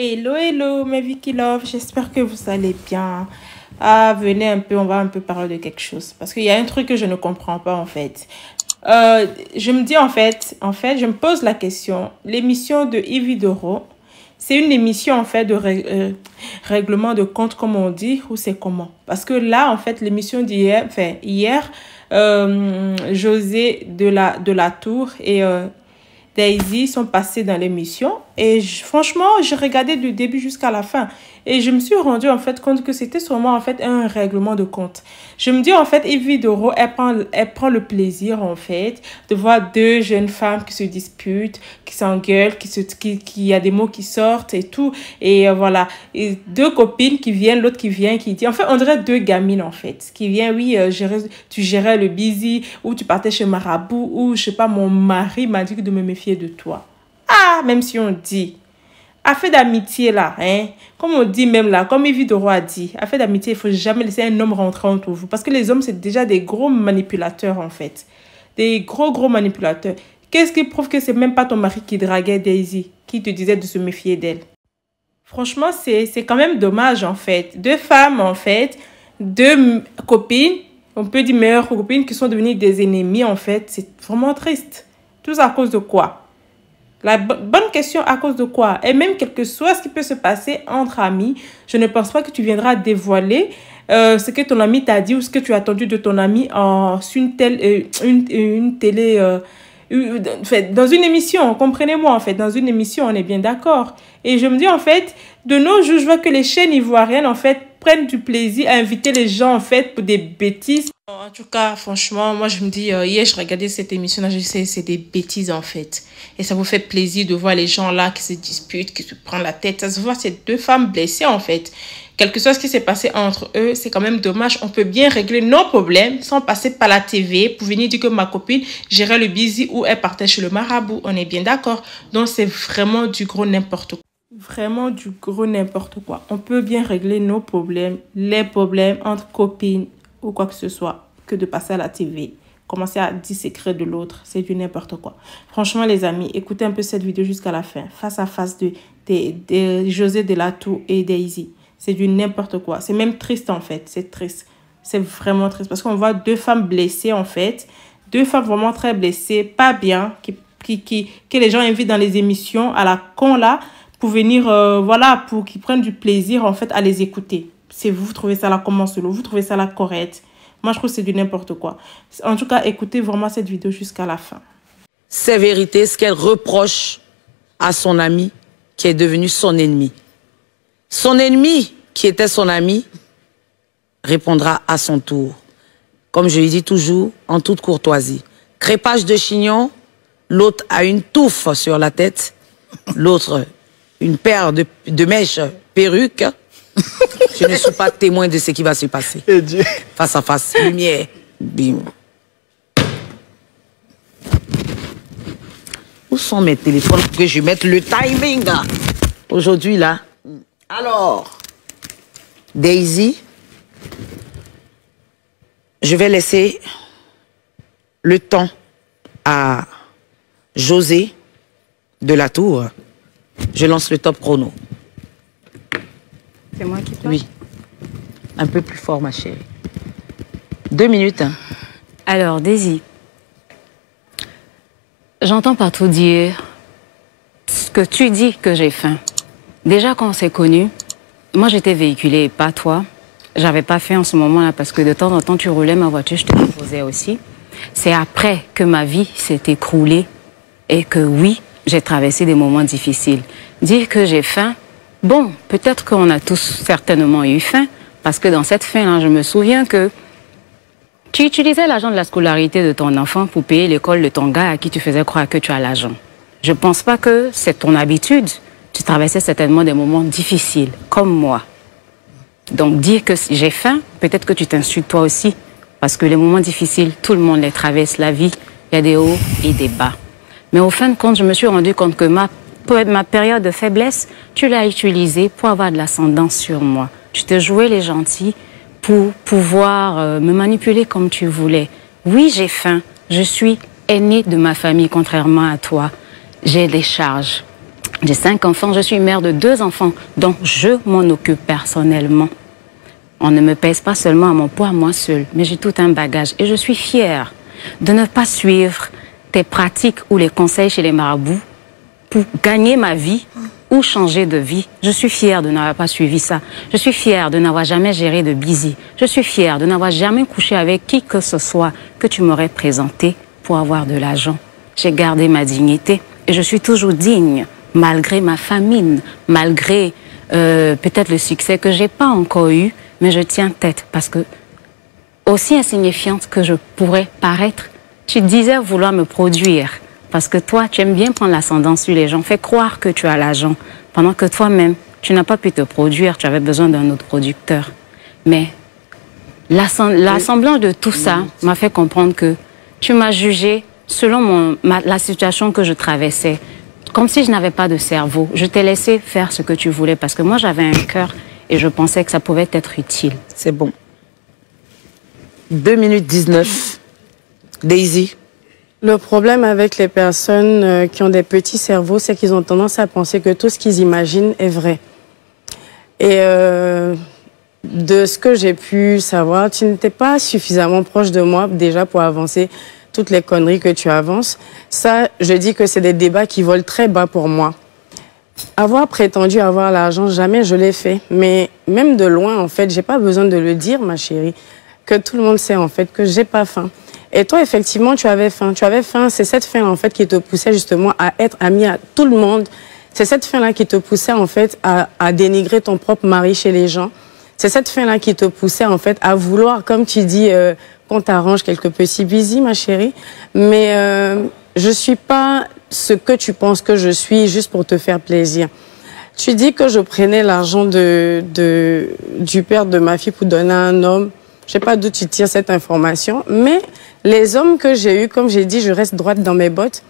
Hello, hello, mes Vicky Love, j'espère que vous allez bien. Ah, venez un peu, on va un peu parler de quelque chose. Parce qu'il y a un truc que je ne comprends pas, en fait. Je me dis, je me pose la question. L'émission de Yves Doro, c'est une émission, en fait, de règlement de compte, comme on dit, ou c'est comment? Parce que là, en fait, l'émission d'hier, hier, José de la Tour et Daisy sont passés dans l'émission et franchement, j'ai regardé du début jusqu'à la fin et je me suis rendu en fait compte que c'était sûrement en fait un règlement de compte. Je me dis en fait, Evie Doro, elle prend le plaisir en fait de voir deux jeunes femmes qui se disputent, qui s'engueulent, qui y a des mots qui sortent et tout et voilà, et deux copines qui viennent, l'autre qui vient qui dit en fait on dirait deux gamines en fait qui vient oui tu gérais le busy ou tu partais chez Marabout ou je sais pas mon mari m'a dit de me méfier de toi. Ah, même si on dit, affaire d'amitié là, hein, comme on dit même là, comme Yves Doro a dit, affaire d'amitié, il faut jamais laisser un homme rentrer entre vous. Parce que les hommes, c'est déjà des gros manipulateurs en fait. Des gros manipulateurs. Qu'est-ce qui prouve que c'est même pas ton mari qui draguait Daisy, qui te disait de se méfier d'elle? Franchement, c'est quand même dommage en fait. Deux femmes en fait, deux copines, on peut dire meilleures copines qui sont devenues des ennemis en fait. C'est vraiment triste. Tout ça à cause de quoi? La bonne question, à cause de quoi? Et même quel que soit ce qui peut se passer entre amis, je ne pense pas que tu viendras dévoiler ce que ton ami t'a dit ou ce que tu as entendu de ton ami sur une télé, dans une émission, comprenez-moi en fait, dans une émission, on est bien d'accord. Et je me dis en fait, de nos jours, je vois que les chaînes ivoiriennes en fait prennent du plaisir à inviter les gens en fait pour des bêtises. En tout cas, franchement, moi je me dis, hier je regardais cette émission-là, je sais, c'est des bêtises en fait. Et ça vous fait plaisir de voir les gens là qui se disputent, qui se prennent la tête. Ça se voit, c'est deux femmes blessées en fait. Quel que soit ce qui s'est passé entre eux, c'est quand même dommage. On peut bien régler nos problèmes sans passer par la TV pour venir dire que ma copine gérait le busy ou elle partait chez le marabout. On est bien d'accord. Donc c'est vraiment du gros n'importe quoi. Vraiment du gros n'importe quoi. On peut bien régler nos problèmes, les problèmes entre copines ou quoi que ce soit, que de passer à la TV. Commencer à dissécrer de l'autre, c'est du n'importe quoi. Franchement, les amis, écoutez un peu cette vidéo jusqu'à la fin. Face à face de José de la Tour et Daisy. C'est du n'importe quoi. C'est même triste, en fait. C'est triste. C'est vraiment triste. Parce qu'on voit deux femmes blessées, en fait. Deux femmes vraiment très blessées, pas bien, que les gens invitent dans les émissions à la con, là, pour venir, voilà, pour qu'ils prennent du plaisir, en fait, à les écouter. Si vous trouvez ça là comment solo, vous trouvez ça là correct. Moi, je trouve que c'est du n'importe quoi. En tout cas, écoutez vraiment cette vidéo jusqu'à la fin. C'est vérité ce qu'elle reproche à son ami qui est devenu son ennemi. Son ennemi, qui était son ami, répondra à son tour. Comme je lui dis toujours, en toute courtoisie. Crépage de chignon, l'autre a une touffe sur la tête, l'autre une paire de mèches perruques. Je ne suis pas témoin de ce qui va se passer. Face à face, lumière, bim. Où sont mes téléphones pour que je mette le timing aujourd'hui là? Alors, Daisy, je vais laisser le temps à José de la Tour. Je lance le top chrono. C'est moi qui parle? Oui. Un peu plus fort, ma chérie. 2 minutes. Hein. Alors, Daisy, j'entends partout dire ce que tu dis que j'ai faim. Déjà, quand on s'est connus, moi, j'étais véhiculée et pas toi. J'avais pas fait en ce moment-là parce que de temps en temps, tu roulais ma voiture, je te proposais aussi. C'est après que ma vie s'est écroulée et que oui, j'ai traversé des moments difficiles. Dire que j'ai faim, bon, peut-être qu'on a tous certainement eu faim, parce que dans cette faim-là, je me souviens que tu utilisais l'argent de la scolarité de ton enfant pour payer l'école de ton gars à qui tu faisais croire que tu as l'argent. Je ne pense pas que c'est ton habitude. Tu traversais certainement des moments difficiles, comme moi. Donc dire que j'ai faim, peut-être que tu t'insultes toi aussi, parce que les moments difficiles, tout le monde les traverse, la vie, il y a des hauts et des bas. Mais au fin de compte, je me suis rendu compte que ma période de faiblesse, tu l'as utilisée pour avoir de l'ascendance sur moi. Tu te jouais les gentils pour pouvoir me manipuler comme tu voulais. Oui, j'ai faim. Je suis aînée de ma famille, contrairement à toi. J'ai des charges. J'ai 5 enfants, je suis mère de 2 enfants, donc je m'en occupe personnellement. On ne me pèse pas seulement à mon poids, moi seule, mais j'ai tout un bagage. Et je suis fière de ne pas suivre tes pratiques ou les conseils chez les marabouts pour gagner ma vie ou changer de vie. Je suis fière de n'avoir pas suivi ça. Je suis fière de n'avoir jamais géré de busy. Je suis fière de n'avoir jamais couché avec qui que ce soit que tu m'aurais présenté pour avoir de l'argent. J'ai gardé ma dignité et je suis toujours digne, malgré ma famine, malgré peut-être le succès que j'ai pas encore eu, mais je tiens tête parce que, aussi insignifiante que je pourrais paraître, tu disais vouloir me produire. Parce que toi, tu aimes bien prendre l'ascendant sur les gens. Fais croire que tu as l'argent. Pendant que toi-même, tu n'as pas pu te produire. Tu avais besoin d'un autre producteur. Mais l'assemblage de tout ça m'a fait comprendre que tu m'as jugé selon la situation que je traversais. Comme si je n'avais pas de cerveau. Je t'ai laissé faire ce que tu voulais parce que moi, j'avais un cœur et je pensais que ça pouvait être utile. C'est bon. 2 minutes 19. Daisy. Le problème avec les personnes qui ont des petits cerveaux, c'est qu'ils ont tendance à penser que tout ce qu'ils imaginent est vrai. Et de ce que j'ai pu savoir, tu n'étais pas suffisamment proche de moi déjà pour avancer toutes les conneries que tu avances. Ça, je dis que c'est des débats qui volent très bas pour moi. Avoir prétendu avoir l'argent, jamais je l'ai fait. Mais même de loin, en fait, j'ai pas besoin de le dire, ma chérie, que tout le monde sait, en fait, que j'ai pas faim. Et toi, effectivement, tu avais faim. Tu avais faim, c'est cette faim, en fait, qui te poussait justement à être ami à tout le monde. C'est cette faim-là qui te poussait, en fait, à dénigrer ton propre mari chez les gens. C'est cette faim-là qui te poussait, en fait, à vouloir, comme tu dis, qu'on t'arrange quelques petits bisous, ma chérie. Mais je suis pas ce que tu penses que je suis juste pour te faire plaisir. Tu dis que je prenais l'argent du père de ma fille pour donner à un homme. Je sais pas d'où tu tires cette information, mais les hommes que j'ai eus, comme j'ai dit, je reste droite dans mes bottes.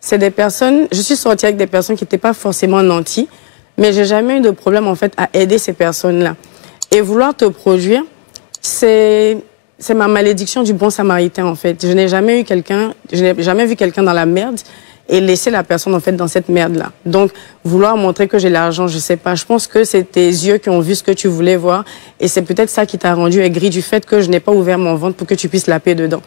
C'est des personnes, je suis sortie avec des personnes qui n'étaient pas forcément nantis, mais j'ai jamais eu de problème, en fait, à aider ces personnes-là. Et vouloir te produire, c'est ma malédiction du bon samaritain, en fait. Je n'ai jamais vu quelqu'un dans la merde et laisser la personne, en fait, dans cette merde-là. Donc, vouloir montrer que j'ai l'argent, je sais pas. Je pense que c'est tes yeux qui ont vu ce que tu voulais voir et c'est peut-être ça qui t'a rendu aigri du fait que je n'ai pas ouvert mon ventre pour que tu puisses laper dedans.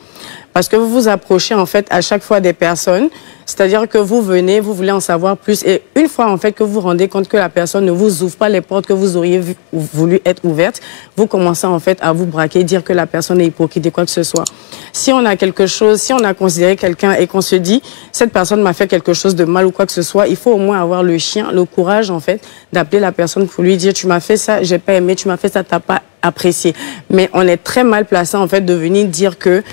Parce que vous vous approchez, en fait, à chaque fois des personnes, c'est-à-dire que vous venez, vous voulez en savoir plus et une fois, en fait, que vous vous rendez compte que la personne ne vous ouvre pas les portes que vous auriez voulu être ouvertes, vous commencez, en fait, à vous braquer, dire que la personne est hypocrite et quoi que ce soit. Si on a quelque chose, si on a considéré quelqu'un et qu'on se dit, cette personne m'a fait quelque chose de mal ou quoi que ce soit, il faut au moins avoir le courage, en fait, d'appeler la personne pour lui dire, tu m'as fait ça, j'ai pas aimé, tu m'as fait ça, t'as pas apprécié. Mais on est très mal placé, en fait, de venir dire que,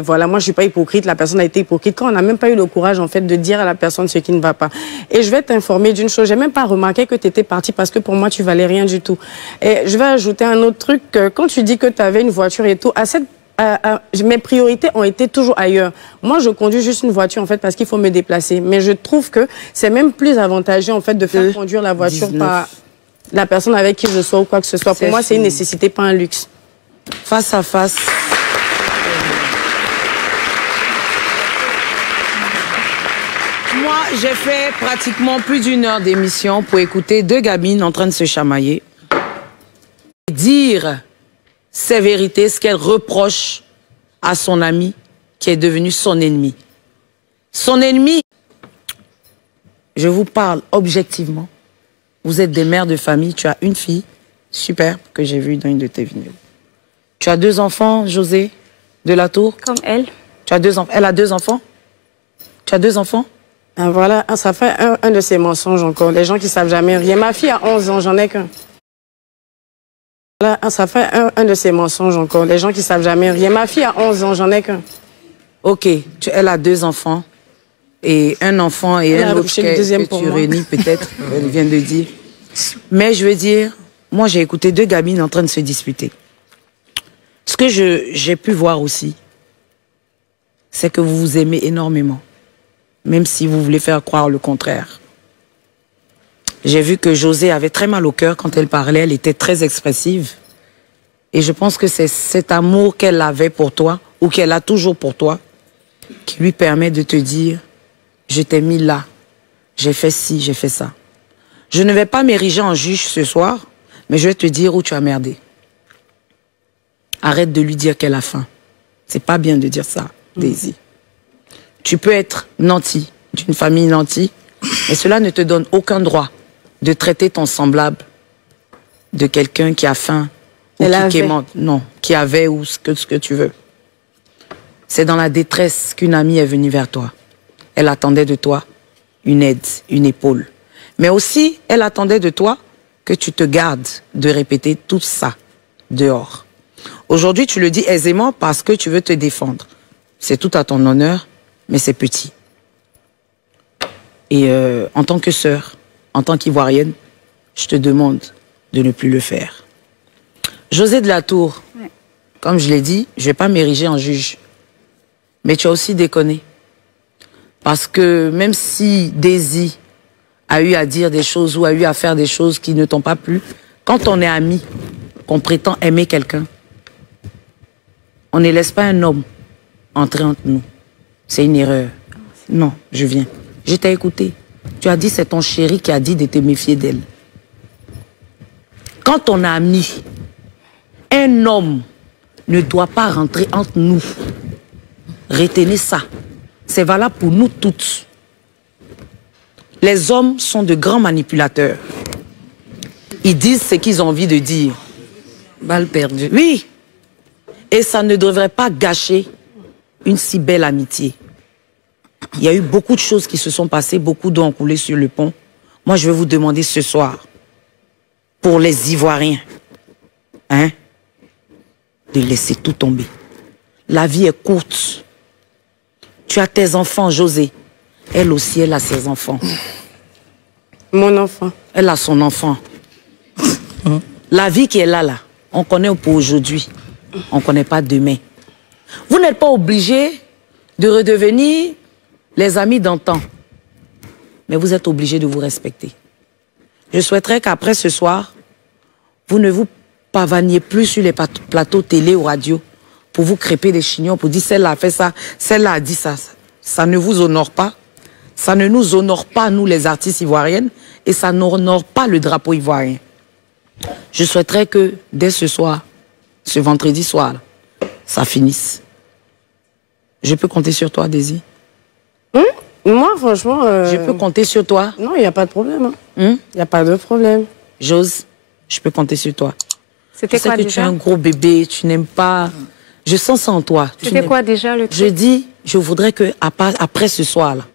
voilà, moi, je suis pas hypocrite, la personne a été hypocrite, quand on n'a même pas eu le courage, en fait, de dire à la personne ce qui ne va pas. Et je vais t'informer d'une chose, j'ai même pas remarqué que tu étais partie parce que pour moi, tu valais rien du tout. Et je vais ajouter un autre truc, quand tu dis que tu avais une voiture et tout, mes priorités ont été toujours ailleurs. Moi, je conduis juste une voiture, en fait, parce qu'il faut me déplacer. Mais je trouve que c'est même plus avantageux, en fait, de faire conduire la voiture 19. Par la personne avec qui je sois ou quoi que ce soit. Pour moi, c'est une nécessité, pas un luxe. Face à face. Moi, j'ai fait pratiquement plus d'1 heure d'émission pour écouter 2 gamines en train de se chamailler. Dire ses vérités, ce qu'elle reproche à son ami qui est devenu son ennemi. Son ennemi, je vous parle objectivement. Vous êtes des mères de famille, tu as une fille, superbe, que j'ai vue dans une de tes vidéos. Tu as 2 enfants, José, de la Tour. Comme elle. Tu as 2 enfants. Elle a 2 enfants. Tu as 2 enfants. Ah, voilà, ça fait un de ces mensonges encore. Les gens qui savent jamais rien. Ma fille a 11 ans, j'en ai qu'un. Voilà, ça fait un de ces mensonges encore. Les gens qui savent jamais rien. Ma fille a 11 ans, j'en ai qu'un. Ok, elle a 2 enfants. Et un enfant et un autre que tu réunis peut-être, elle vient de dire. Mais je veux dire, moi j'ai écouté 2 gamines en train de se disputer. Ce que j'ai pu voir aussi, c'est que vous vous aimez énormément. Même si vous voulez faire croire le contraire. J'ai vu que José avait très mal au cœur quand elle parlait, elle était très expressive. Et je pense que c'est cet amour qu'elle avait pour toi, ou qu'elle a toujours pour toi, qui lui permet de te dire, je t'ai mis là, j'ai fait ci, j'ai fait ça. Je ne vais pas m'ériger en juge ce soir, mais je vais te dire où tu as merdé. Arrête de lui dire qu'elle a faim. C'est pas bien de dire ça, Daisy. Tu peux être nanti, d'une famille nantie, mais cela ne te donne aucun droit de traiter ton semblable de quelqu'un qui a faim ou qui quémante. Non, qui avait ou ce que tu veux. C'est dans la détresse qu'une amie est venue vers toi. Elle attendait de toi une aide, une épaule. Mais aussi, elle attendait de toi que tu te gardes de répéter tout ça dehors. Aujourd'hui, tu le dis aisément parce que tu veux te défendre. C'est tout à ton honneur, mais c'est petit. Et en tant que sœur, en tant qu'ivoirienne, je te demande de ne plus le faire. José de la Tour, comme je l'ai dit, je ne vais pas m'ériger en juge. Mais tu as aussi déconné. Parce que même si Daisy a eu à dire des choses ou a eu à faire des choses qui ne t'ont pas plu, quand on est amis, qu'on prétend aimer quelqu'un, on ne laisse pas un homme entrer entre nous. C'est une erreur. Non, je viens. Je t'ai écouté. Tu as dit c'est ton chéri qui a dit de te méfier d'elle. Quand on est amis, un homme ne doit pas rentrer entre nous. Retenez ça. C'est valable pour nous toutes. Les hommes sont de grands manipulateurs. Ils disent ce qu'ils ont envie de dire. Balle perdue. Oui. Et ça ne devrait pas gâcher une si belle amitié. Il y a eu beaucoup de choses qui se sont passées, beaucoup d'eau ont coulé sur le pont. Moi, je vais vous demander ce soir, pour les Ivoiriens, hein, de laisser tout tomber. La vie est courte. Tu as tes enfants, José. Elle aussi, elle a ses enfants. Mon enfant. Elle a son enfant. La vie qui est là, on connaît pour aujourd'hui. On ne connaît pas demain. Vous n'êtes pas obligés de redevenir les amis d'antan. Mais vous êtes obligés de vous respecter. Je souhaiterais qu'après ce soir, vous ne vous pavaniez plus sur les plateaux télé ou radio pour vous crêper des chignons, pour dire celle-là a fait ça, celle-là a dit ça. Ça ne vous honore pas. Ça ne nous honore pas, nous les artistes ivoiriennes, et ça n'honore pas le drapeau ivoirien. Je souhaiterais que dès ce soir, ce vendredi soir, ça finisse. Je peux compter sur toi, Daisy? Moi, franchement... Je peux compter sur toi? Non, il n'y a pas de problème. Il n'y a pas de problème. Jose, je peux compter sur toi. C'était quoi déjà? Je sais que tu es un gros bébé, tu n'aimes pas... Je sens ça en toi. C'était quoi déjà le truc? Je dis, je voudrais que après ce soir-là,